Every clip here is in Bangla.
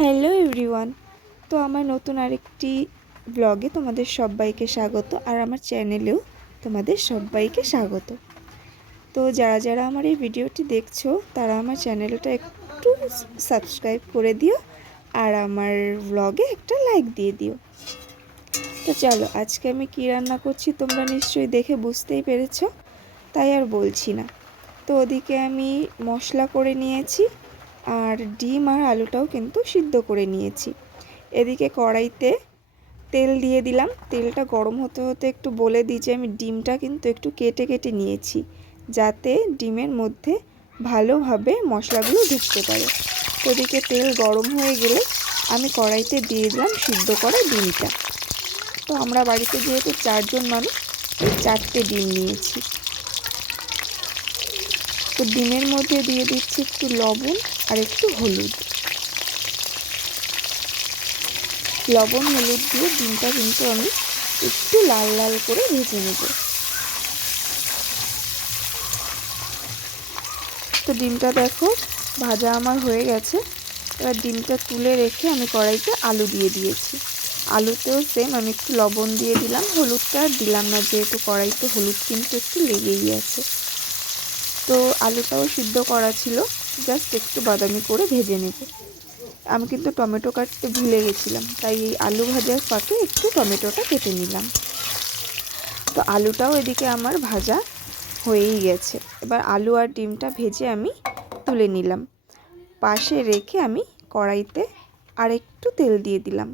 Hello everyone. তো আমার নতুন আরেকটি ব্লগে তোমাদের সবাইকে স্বাগত, আর আমার চ্যানেলেও তোমাদের সবাইকে স্বাগত। তো যারা যারা আমার এই ভিডিওটি দেখছো তারা আমার চ্যানেলটা একটু সাবস্ক্রাইব করে দিও আর আমার ব্লগে একটা লাইক দিয়ে দিও। তো চলো, আজকে আমি কী রান্না করছি তোমরা নিশ্চয়ই দেখে বুঝতেই পেরেছ, তাই আর বলছি না। তো ওদিকে আমি মশলা করে নিয়েছি, আর ডিম আর আলুটাও কিন্তু সিদ্ধ করে নিয়েছি। এদিকে কড়াইতে তেল দিয়ে দিলাম। তেলটা গরম হতে হতে একটু বলে দিই যে আমি ডিমটা কিন্তু একটু কেটে কেটে নিয়েছি, যাতে ডিমের মধ্যে ভালোভাবে মশলাগুলো ঢুকতে পারে। তো ওদিকে তেল গরম হয়ে গেলে আমি কড়াইতে দিয়ে দিলাম সিদ্ধ করা ডিমটা। তো আমরা বাড়িতে যেহেতু 4 জন মানুষ, 4টে ডিম নিয়েছি। তো ডিমের মধ্যে দিয়ে দিচ্ছি একটু লবণ আর একটু হলুদ। লবণ হলুদ দিয়ে ডিমটা কিন্তু আমি একটু লাল লাল করে ভেজে নেব। তো ডিমটা দেখো ভাজা আমার হয়ে গেছে। এবার ডিমটা তুলে রেখে আমি কড়াইতে আলু দিয়ে দিয়েছি। আলুতেও সেম আমি একটু লবণ দিয়ে দিলাম, হলুদটা আর দিলাম না, যেহেতু কড়াইতে হলুদ কিন্তু একটু লেগেই আছে। তো আলুটাও সিদ্ধ করা ছিল, জাস্ট একটু বাদামি করে ভেজে নেব। আমি কিন্তু টমেটো কাটতে ভুলে গেছিলাম, তাই এই আলু ভাজার ফাঁকে একটু টমেটোটা কেটে নিলাম। তো আলুটাও এদিকে আমার ভাজা হয়েই গেছে। এবার আলু আর ডিমটা ভেজে আমি তুলে নিলাম। পাশে রেখে আমি কড়াইতে আর একটু তেল দিয়ে দিলাম।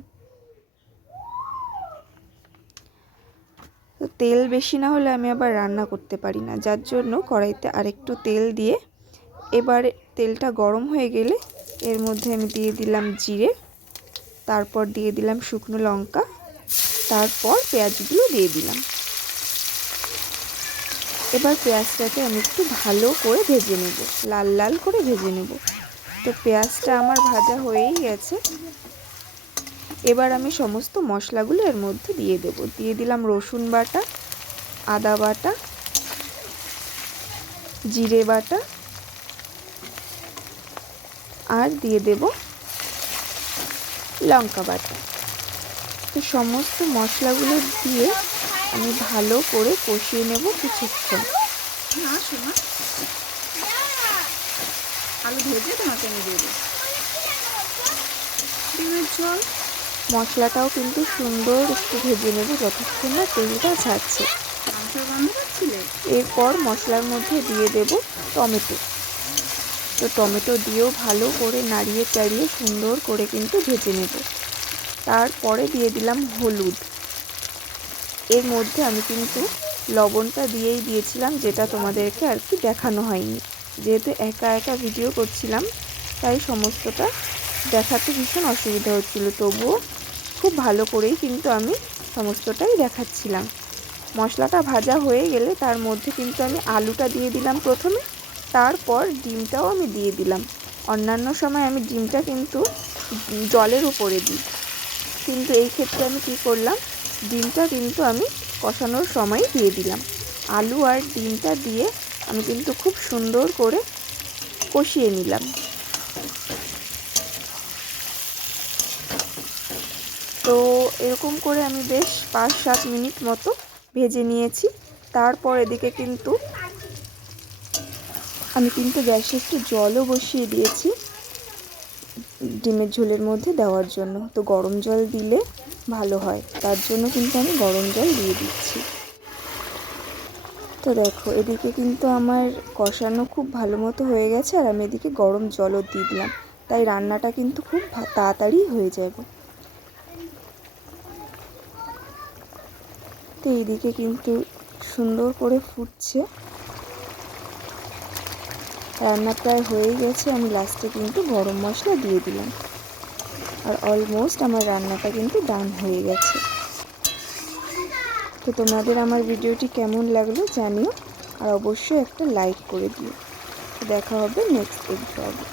তো তেল বেশি না হলে আমি আবার রান্না করতে পারি না, যার জন্য কড়াইতে আর একটু তেল দিয়ে এবার তেলটা গরম হয়ে গেলে এর মধ্যে আমি দিয়ে দিলাম জিরে, তারপর দিয়ে দিলাম শুকনো লঙ্কা, তারপর পেঁয়াজগুলো দিয়ে দিলাম। এবার পেঁয়াজটাকে আমি একটু ভালো করে ভেজে নেব, লাল লাল করে ভেজে নেব। তো পেঁয়াজটা আমার ভাজা হয়েই গেছে। এবার আমি সমস্ত মশলাগুলো এর মধ্যে দিয়ে দেব। দিয়ে দিলাম রসুন বাটা, আদা বাটা, জিরে বাটা, আর দিয়ে দেব লঙ্কা বাটা। তো সমস্ত মশলাগুলো দিয়ে আমি ভালো করে কষিয়ে নেব কিছুক্ষণ। আলু ভেজে তোমাকে আমি দিয়ে দেব ডিমের ঝোল। মশলাটাও কিন্তু সুন্দর একটু ভেজে নেব যতক্ষণ না তেলটা ছাড়ছে। এরপর মশলার মধ্যে দিয়ে দেব টমেটো। তো টমেটো দিয়েও ভালো করে নাড়িয়ে চাড়িয়ে সুন্দর করে কিন্তু ভেজে নেব। তারপরে দিয়ে দিলাম হলুদ। এর মধ্যে আমি কিন্তু লবণটা দিয়েই দিয়েছিলাম, যেটা তোমাদেরকে আর কি দেখানো হয়নি, যেহেতু একা একা ভিডিও করছিলাম তাই সমস্তটা দেখাতে ভীষণ অসুবিধা হচ্ছিল। তবুও খুব ভালো করেই কিন্তু আমি সমস্তটাই দেখাচ্ছিলাম। মশলাটা ভাজা হয়ে গেলে তার মধ্যে কিন্তু আমি আলুটা দিয়ে দিলাম প্রথমে, তারপর ডিমটাও আমি দিয়ে দিলাম। অন্যান্য সময় আমি ডিমটা কিন্তু জলের উপরে দিই, কিন্তু এই ক্ষেত্রে আমি কী করলাম, ডিমটা কিন্তু আমি কষানোর সময় দিয়ে দিলাম। আলু আর ডিমটা দিয়ে আমি কিন্তু খুব সুন্দর করে কষিয়ে নিলাম। তো এরকম করে আমি বেশ 5-7 মিনিট মতো ভেজে নিয়েছি। তারপর এদিকে কিন্তু আমি গ্যাসে একটু জলও বসিয়ে দিয়েছি ডিমের ঝোলের মধ্যে দেওয়ার জন্য। তো গরম জল দিলে ভালো হয়, তার জন্য কিন্তু আমি গরম জল দিয়ে দিচ্ছি। তো দেখো এদিকে কিন্তু আমার কষানো খুব ভালো মতো হয়ে গেছে, আর আমি এদিকে গরম জলও দিয়ে দিলাম, তাই রান্নাটা কিন্তু খুব তাড়াতাড়ি হয়ে যাবে। তো এইদিকে কিন্তু সুন্দর করে ফুটছে, রান্না প্রায় হয়েই গেছে। আমি লাস্টে কিন্তু গরম মশলা দিয়ে দিলাম, আর অলমোস্ট আমার রান্নাটা কিন্তু ডান হয়ে গেছে। তো তোমাদের আমার ভিডিওটি কেমন লাগলো জানিও, আর অবশ্যই একটা লাইক করে দিও। দেখা হবে নেক্সট ব্লগে।